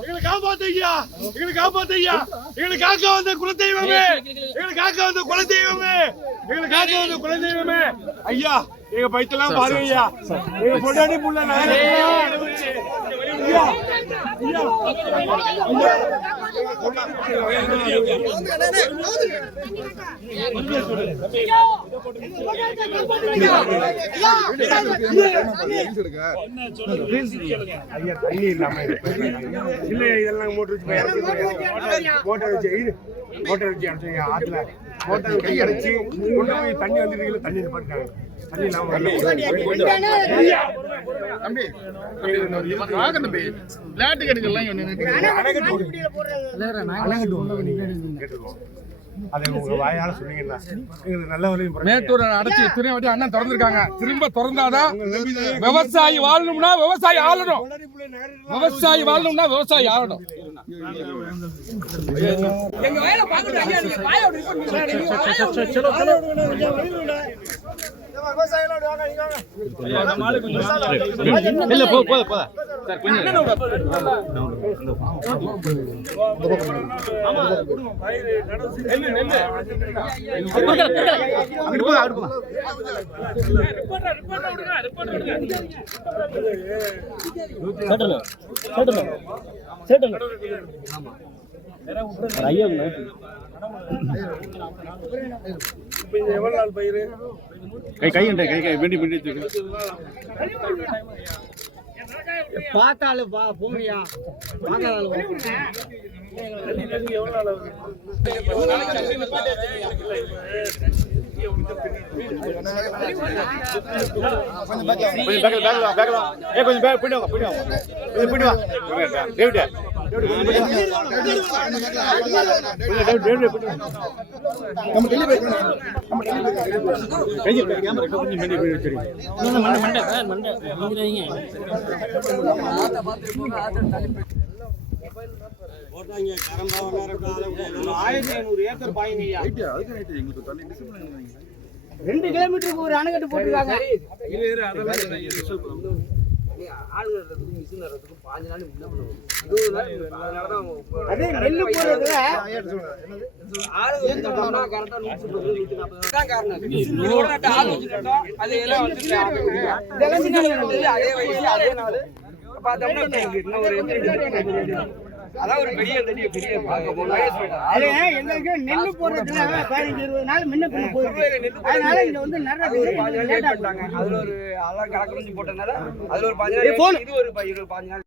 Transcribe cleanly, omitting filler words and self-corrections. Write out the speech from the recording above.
எங்களை காப்பாத்தையா, எங்களை காப்பாத்தையா, எங்களை காக்க வந்த குலதெய்வமே, எங்களை காக்க வந்த குலதெய்வமே, எங்களை காக்க வந்த குலதெய்வமே ஐயா. எங்க பைத்தெல்லாம் பாருங்க ஐயா, எங்க பொண்டாட்டி புள்ள ஐயா தண்ணி இல்லாம இல்லையா, இதெல்லாம் மோட்டர் வச்சு அடிச்சீங்க ஆத்துல, மோட்டர் வச்சு அடிச்சு கொண்டு போய் தண்ணி வந்துருக்கீங்களா, தண்ணி நிப்பாட்டாங்க. தண்ணி இல்லாம மேட்டூர் அடைச்சி இத்தனை வாட்டி அண்ணன் திறந்திருக்காங்க. திரும்ப திறந்தாதான் விவசாயி வாழணும்னா விவசாயி ஆளணும், விவசாயி வாழணும்னா விவசாயி ஆளணும். எவ்வளவு நாள் பயிர் பார்த்தாலும் போங்கயா, பார்த்தாலும் போட்டாங்க. 1500 ஏக்கர் பாயினியா, 2 கிலோமீட்டருக்கு ஒரு அணைக்கட்டு போட்டுருக்காங்க. நெல்லு போடுறதுல அதான் ஒரு பெரிய எங்களுக்கு நெல்லு போடுறதுல 15-20 நாள் முன்ன பின்ன போயிருக்கு. அதனால இங்க வந்து நிறைய அதுல ஒரு கலக்கி போட்டதுனால அதுல ஒரு 15 நாள், இது ஒரு 15 நாள்.